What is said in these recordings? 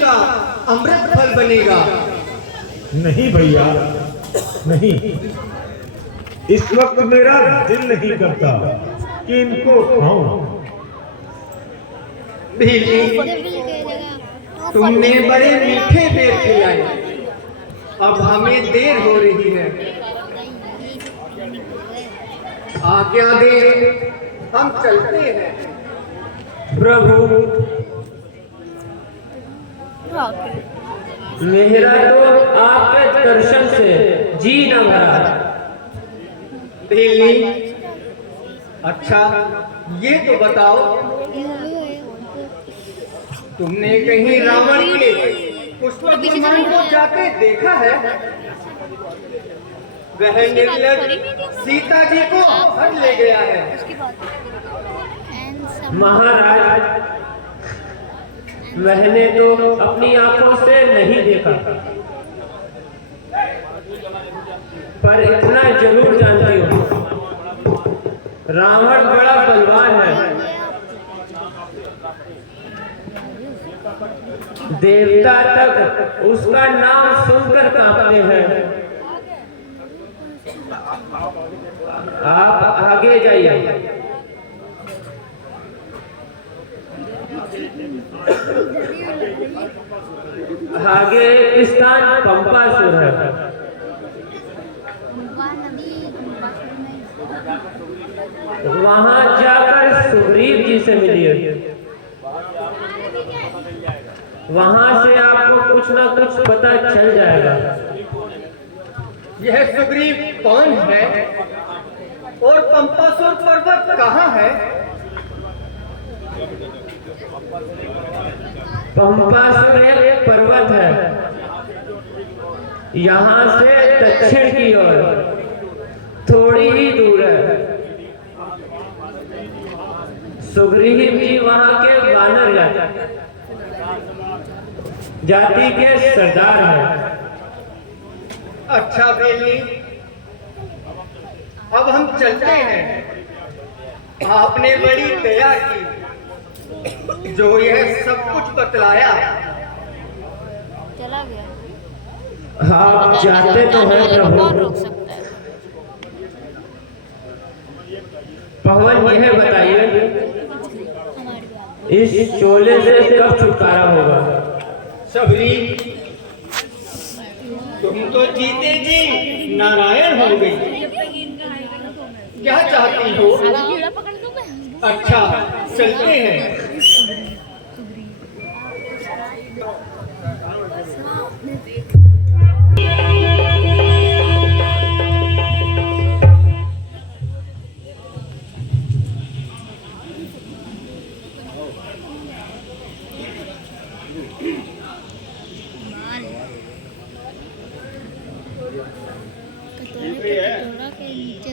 का अमृत फल बनेगा। नहीं भैया, नहीं। इस वक्त मेरा दिल नहीं करता कि इनको खाऊं। तुमने बड़े मीठे बेर खिलाए, अब हमें देर हो रही है। आज्ञा दे, हम चलते हैं। प्रभु, मेरा तो आपके दर्शन से जी न भरा। दिल्ली, अच्छा ये तो बताओ, तुमने कहीं रावण के पुष्पक विमान को जाते देखा है? वह निर्लज सीता जी को हट ले गया है। महाराज, मैंने तो अपनी आंखों से नहीं देखा, पर इतना जरूर जानती हूँ, रावण बड़ा बलवान है। देवता तक उसका नाम सुनकर कांपते हैं। आप आगे जाइए। आगे स्थान पंपासुर है। वहां जाकर सुग्रीव जी से मिलिए। वहां से आपको कुछ ना कुछ पता चल जाएगा। यह सुग्रीव कौन है और पंपासुर पर्वत कहाँ है? पंपासुर एक पर्वत है, यहाँ से दक्षिण की ओर थोड़ी ही दूर है। सुग्रीव जी वहाँ के वानर जाति के सरदार हैं। अच्छा बेली, अब हम चलते हैं। आपने बड़ी दया की जो यह सब कुछ बतलाया। चला गया। आप जाते तो हैं प्रभु। पवन, यह बताइए, इस चोले से कब छुटकारा होगा? सबरी, तुम तो जीते जी नारायण हो गई। क्या चाहती हो? अच्छा चलते हैं। कटोरा के नीचे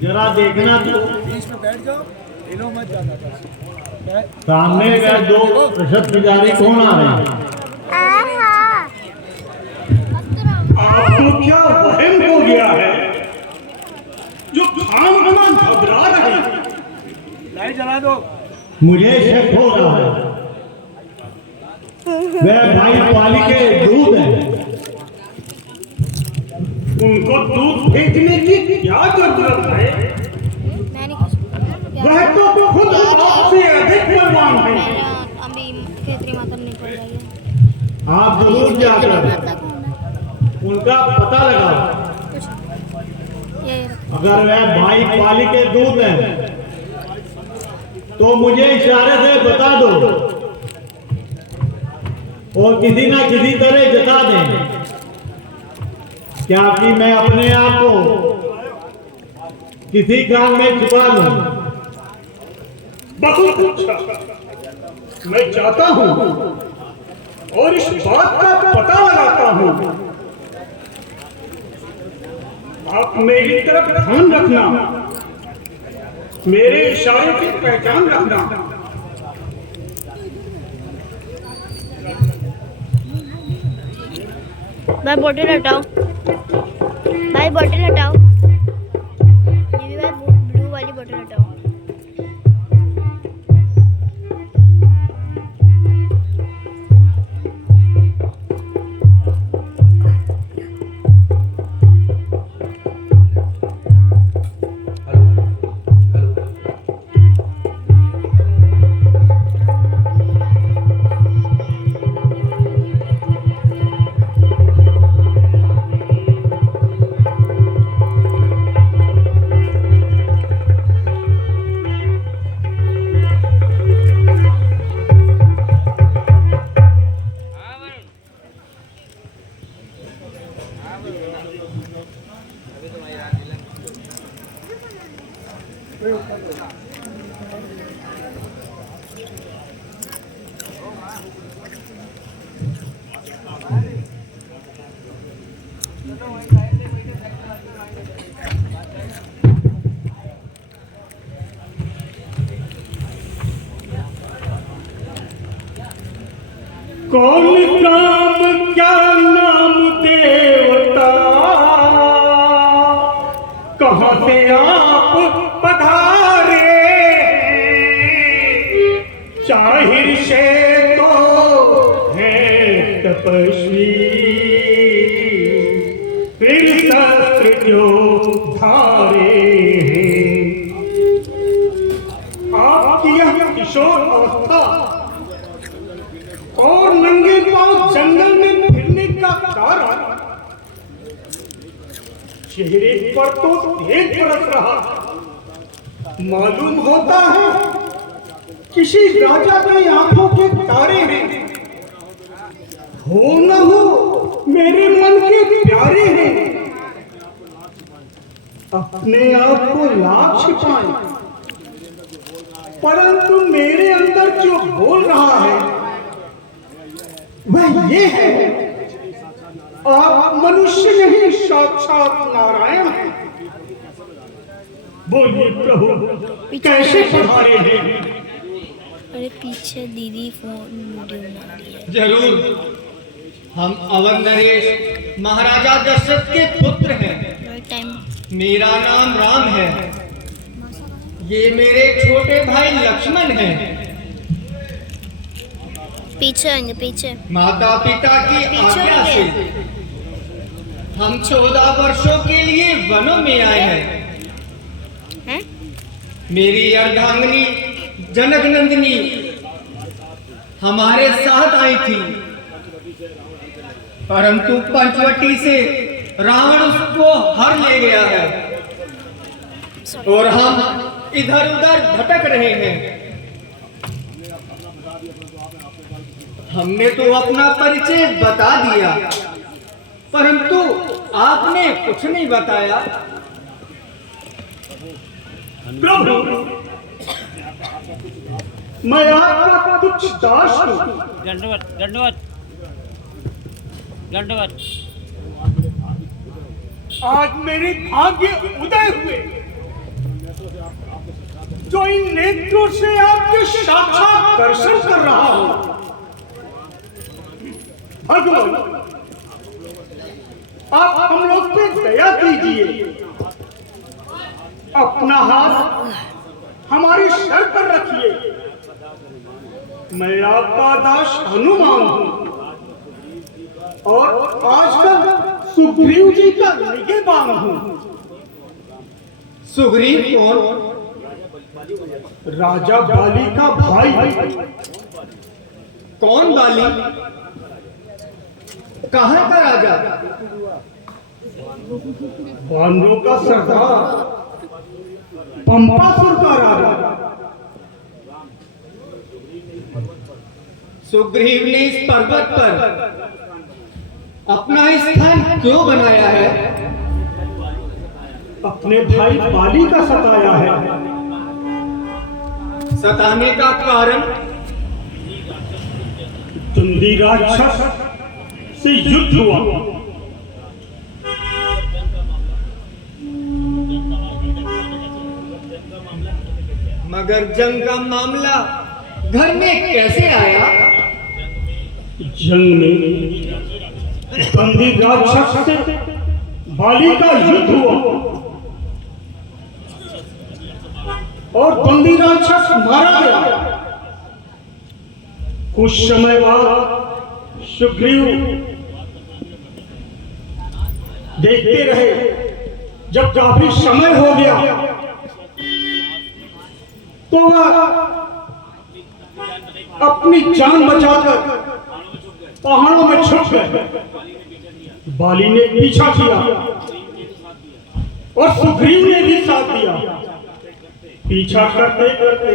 जरा देखना तो बीच में बैठ जाओ, हिलो मत ज्यादा। सामने का दो प्रशस्त पुजारी कौन आ रहे हैं? आपको क्या वहम हो गया है जो खाम खाम घबरा रहे हैं? लाइट जला दो। मुझे शक हो रहा है वह भाई पाली के दूध है। उनको दूध फेंकने की क्या जरूरत है? वह तो खुद आपसे अधिक जमा करनी पड़ेगी। आप जरूर जाकर पता कौन है? उनका पता लगाओ। ये अगर वह भाई पाली के दूध हैं तो मुझे इशारे से बता दो और किसी ना किसी तरह जता दें, क्या कि मैं अपने आप को किसी काम में छुपा लूं। बहुत अच्छा, मैं चाहता हूं और इस बात का पता लगाता हूं। आप मेरी तरफ ध्यान रखना, मेरे इशारे की पहचान रखना। भाई बोतल हटाओ, भाई बोतल हटाओ, ये भी भाई ब्लू वाली बोतल हटाओ। कौन काम क्या नाम देवता, कहाँ से आप पधारे, जाहिर से तो है तपस्वी, फिर शस्त्र जो धारे हैं। आपकी यह किशोर अवस्था और नंगे पांव जंगल में फिरने का कारण, चेहरे पर तो तेज बरस रहा, मालूम होता है किसी राजा की आंखों के तारे हैं। हो न हो मेरे मन के प्यारे हैं, अपने आप को लाख छिपाए, परंतु मेरे अंदर जो बोल रहा है वह ये है, आप मनुष्य नहीं साक्षात नारायण हैं। बोलिए प्रभु कैसे पधारे हैं? अरे पीछे दीदी फोन वीडियो बना रही है। जरूर, हम अवध नरेश महाराजा दशरथ के पुत्र हैं। टाइम मेरा नाम राम है। ये मेरे छोटे भाई लक्ष्मण हैं। पीछे आएंगे, पीछे। माता पिता की पीछे आज्ञा हो से हम 14 वर्षों के लिए वनों में आए हैं। हैं? मेरी अर्धांगिनी जनक नंदिनी हमारे साथ आई थी, परंतु पंचवटी से रावण उसको हर ले गया है और हम इधर उधर भटक रहे हैं। हमने तो अपना परिचय बता दिया, परंतु आपने कुछ नहीं बताया। प्रभु, मैं आपका तुच्छ दास हूं। दंडवत दंडवत दंडवत। आज मेरे भाग्य उदय हुए, जो इन नेत्रों से आपके साक्षात दर्शन कर रहा हूं। भगवान, आप हम लोग पे दया कीजिए, अपना हाथ हमारे सर पर रखिए। मैं आपका दास हनुमान हूं और आजकल सुग्रीव जी का निगहबान हूं। सुग्रीव कौन? राजा बाली का भाई। कौन बाली? कहाँ का राजा? बानरों का सरदार, पंपासुर का राजा। सुग्रीव ने इस पर्वत पर अपना स्थान क्यों बनाया है? अपने भाई बाली का सताया है। सताने का कारण? धुंधी राक्षस से युद्ध हुआ। मगर जंग का मामला घर में कैसे आया? जंग में धुंधी राक्षस से बाली का युद्ध हुआ और धुंधी राक्षस मारा गया। कुछ समय बाद सुग्रीव देखते रहे। जब काफी समय हो गया तो वह अपनी जान बचाकर पहाड़ों में छुप गए। बाली ने पीछा किया और सुग्रीव ने भी साथ दिया। पीछा करते करते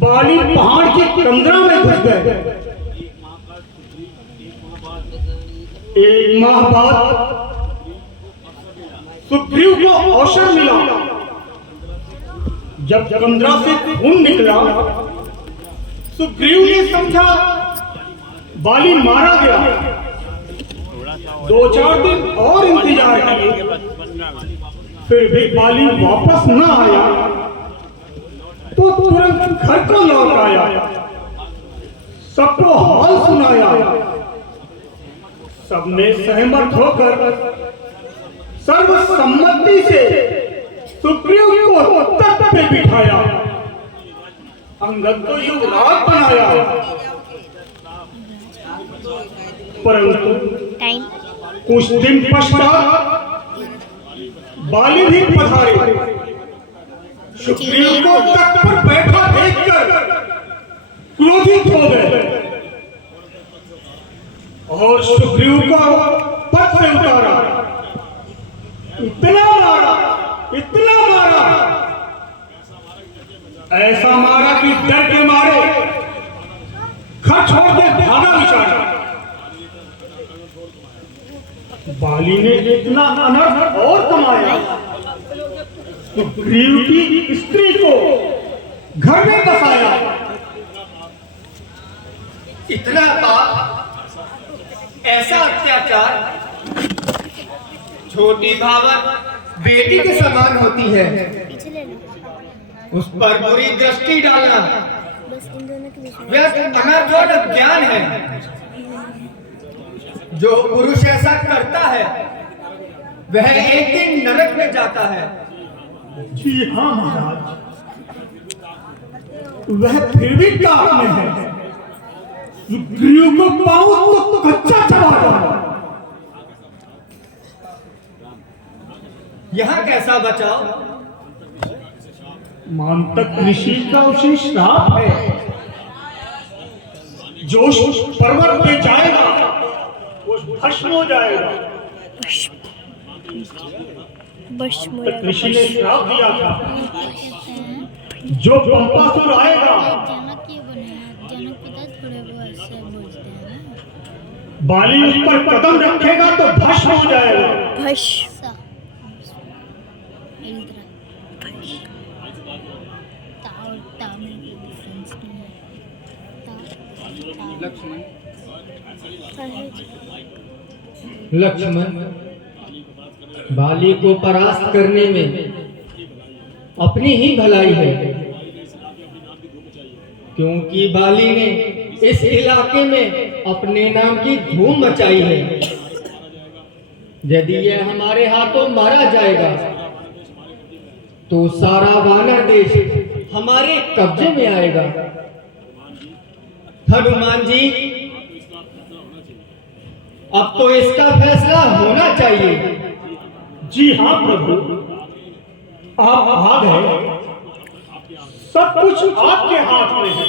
बाली पहाड़ की कंदरा में घुस गए। एक माह बाद सुग्रीव को अवसर मिला। जब कंदरा से खून निकला, सुग्रीव ने समझा बाली मारा गया। 2-4 दिन और इंतजार किए, फिर भी बाली वापस न आया तो तुरंत घर को लौट आया। सबको हाल सुनाया। सबने सहमत होकर सर्वसम्मति से सुग्रीव को तख्त पे बिठाया। अंगद को युवराज बनाया। परंतु कुछ दिन पश्चात बाली भी पधारे। सुग्रीव को तख्त पर बैठा देखकर क्रोधित हो गए और सुग्रीव को पद से उतारा। इतना मारा, ऐसा मारा कि डर के मारे घर छोड़ के भागा बेचारा। बाली ने इतना अनर्थ और कमाया। सुग्रीव की स्त्री को घर में बसाया। इतना पाप, ऐसा अत्याचार। छोटी भावत बेटी के समान होती है, पीछे ले लो। उस पर बुरी दृष्टि डालना बस इन दोनों के बीच में। व्यर्थ अनर्थ और अज्ञान है। जो पुरुष ऐसा करता है वह एक दिन नरक में जाता है। जी हाँ महाराज, वह फिर भी ताप में है। सुग्रीव को पाऊं तो कच्चा चबा दो। यहाँ कैसा बचाव? मांतक ऋषि का उसे श्राप है। जो पर्वत पे जाएगा वो भस्म हो जाएगा। ऋषि ने श्राप दिया था, जो पंपासुर आएगा जनक ये बनाया, जनक पिता थोड़े वो ऐसे बोलते हैं ना। बाली उस पर कदम रखेगा तो भस्म हो जाएगा। लक्ष्मण, बाली को परास्त करने में अपनी ही भलाई है, क्योंकि बाली ने इस इलाके में अपने नाम की धूम मचाई है। यदि यह हमारे हाथों मारा जाएगा तो सारा वानर देश हमारे कब्जे में आएगा। हनुमान जी, अब तो इसका फैसला होना चाहिए। जी हाँ प्रभु, आप आ गए। सब कुछ आपके हाथ में है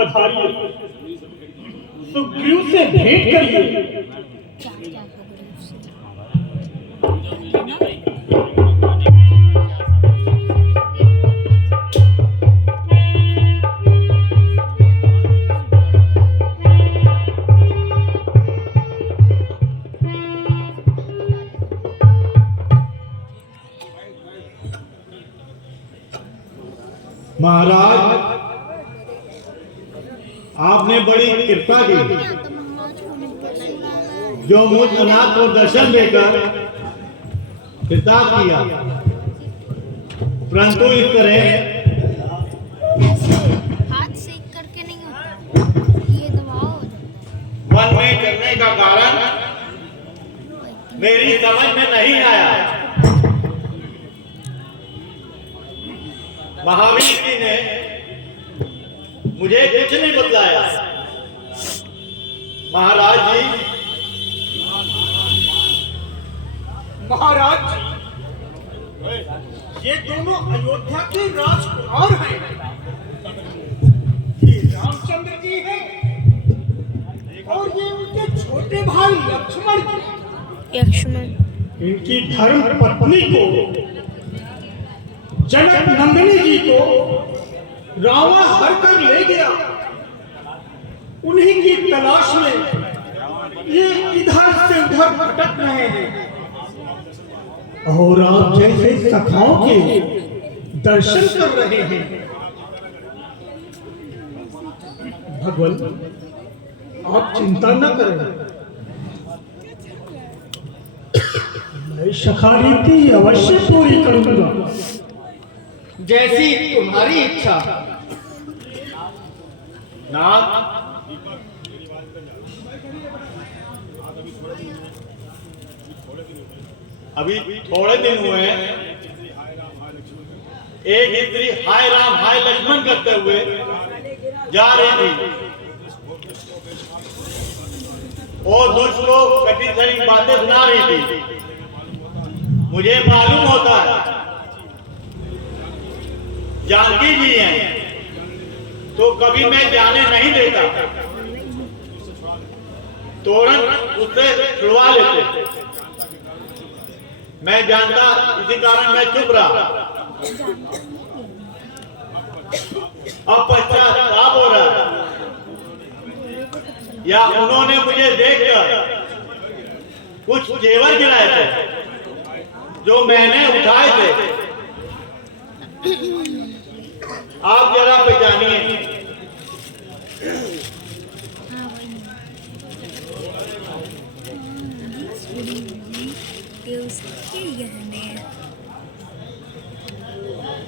पधारिए, सुग्रीव से भेंट करिए। महाराज, आपने बड़ी कृपा की जो मुझ अनाथ को दर्शन देकर खिताब किया, परंतु इस तरह हाथ सेक करके नहीं होता, ये दबाओ। वन में करने का कारण मेरी समझ में नहीं आया। महावीर जी ने मुझे कुछ नहीं बतलाया। महाराज जी, ये दोनों अयोध्या के राजकुमार हैं। ये रामचंद्र जी हैं और ये उनके छोटे भाई लक्ष्मण जी। इनकी धर्म पत्नी को, जनक नंदिनी जी को रावण हर कर ले गया। उन्हीं की तलाश में ये इधर से उधर भटक रहे हैं और आप जैसे सखाओं के दर्शन कर रहे हैं। भगवान, आप चिंता न करें, मैं सखारीति अवश्य पूरी करूंगा। जैसी तुम्हारी इच्छा। नाथ, अभी थोड़े दिन हुए एक स्त्री हाय राम हाय लक्ष्मण करते हुए जा रही थी। वो दुष्ट को कटी सही बातें सुना रही थी। मुझे मालूम होता है जानकी जी हैं, तो कभी मैं जाने नहीं देता, तोरण उससे छुड़वा लेते। मैं जानता, इसी कारण मैं चुप रहा। अब पश्चाताप हो रहा है, या उन्होंने मुझे देखकर कुछ जेवर गिराए थे जो मैंने उठाए थे। आप जरा पहचानिए।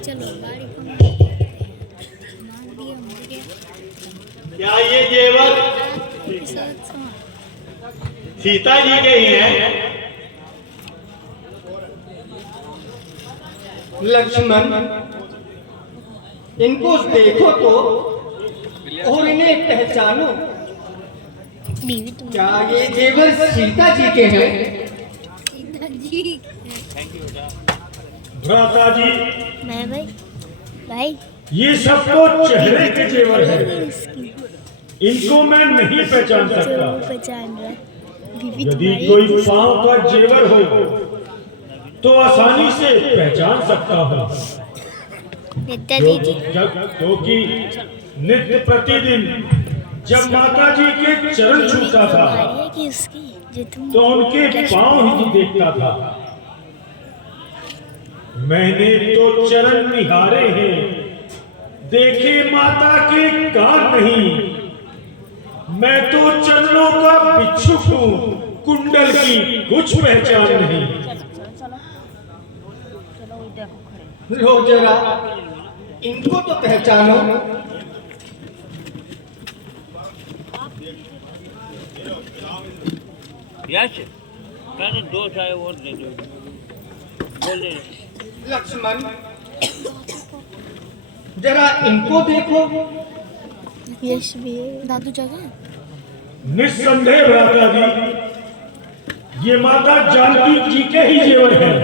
चलो गाड़ी को क्या ये जेवर सीता जी के ही हैं? लक्ष्मण, इनको देखो तो और इन्हें पहचानो। क्या ये जेवर सीता जी के हैं? सीता जी। भ्राता जी, मैं भाई ये सब तो चेहरे के जेवर हैं। इनको मैं नहीं पहचान सकता। पहचान रहा। यदि कोई पांव का जेवर हो तो आसानी से पहचान सकता हूँ, क्योंकि नित्य प्रतिदिन जब माता जी के चरण छूता था तो उनके पांव ही देखता था। मैंने तो चरण निहारे हैं, देखे माता के कान नहीं। मैं तो चरणों का भिक्षुक हूँ, कुंडल की कुछ पहचान नहीं। लो जरा, इनको तो पहचानो। यश, मैंने 2 चाय और दे दो। बोले लक्ष्मण, जरा इनको देखो। यश भी दादू जगह। निस्संदेह भ्राता जी, ये माता जानकी जी के ही जेवर हैं।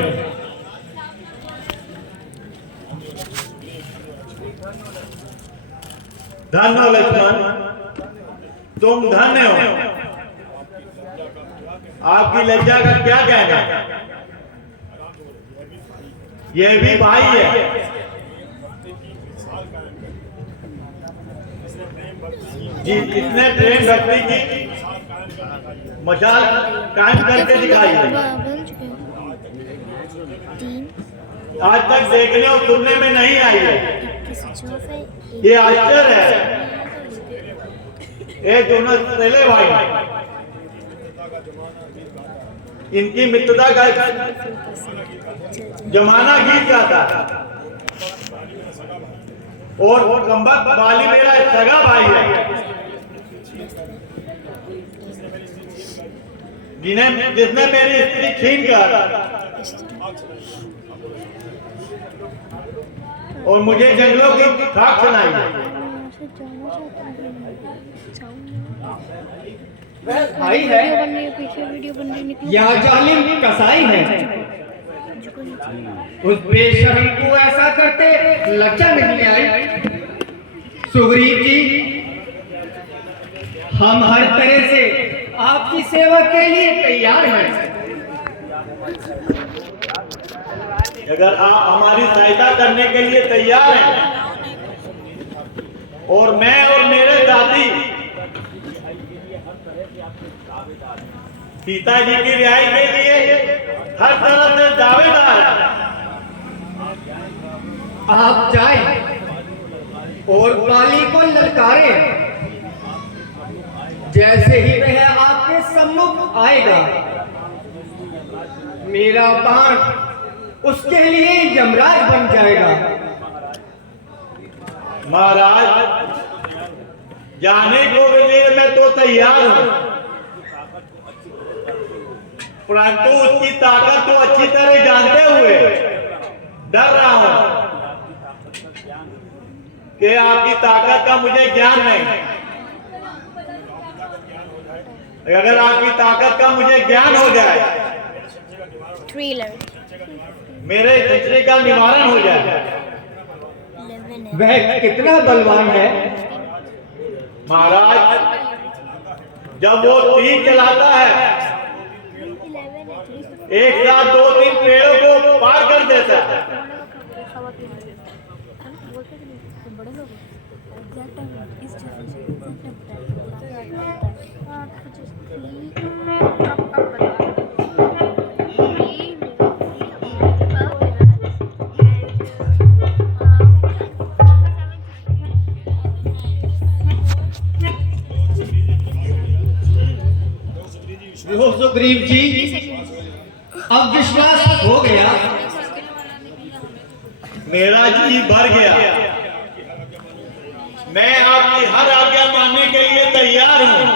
धन्य हो लक्ष्मण, तुम धन्य हो। आपकी लज्जा का क्या कहना, यह भी भाई है। जी इतने प्रेम भक्ति की मशाल कायम करके दिखाई है, आज तक देखने और सुनने में नहीं आई है। ये आश्चर्य है। ये दोनों चले भाई, इनकी मित्रता का जमाना गीत जाता है और कंबक वाली मेरा सगा भाई है, जिसने मेरी स्त्री छीन कर और मुझे जंगलों की खाक सुनाई है। वह भाई है या जालिम कसाई है, उस बेशर्म को ऐसा करते लज्जा नहीं आई। सुग्रीव जी, हम हर तरह से आपकी सेवा के लिए तैयार हैं। अगर आप हमारी सहायता करने के लिए तैयार हैं और मैं और मेरे साथी सीता जी की रिहाई के लिए हर तरह से दावेदार हैं, आप जाएं और बाली को ललकारें। जैसे ही वह आपके सम्मुख आएगा, मेरा बाण उसके लिए यमराज बन जाएगा। महाराज, जाने को लिए मैं तो तैयार हूं, परंतु उसकी ताकत को अच्छी तरह जानते हुए डर रहा हूं कि आपकी ताकत का मुझे ज्ञान नहीं। अगर आपकी ताकत का मुझे ज्ञान हो जाए, मेरे खतरे का निवारण हो जाए। वह कितना बलवान है महाराज, जब वो तीर चलाता है एक साथ 2-3 पेड़ों को पार कर देता है। सुग्रीव जी, अब विश्वास हो गया, मेरा जी भर गया। मैं आपकी हर आज्ञा मानने के लिए तैयार हूं।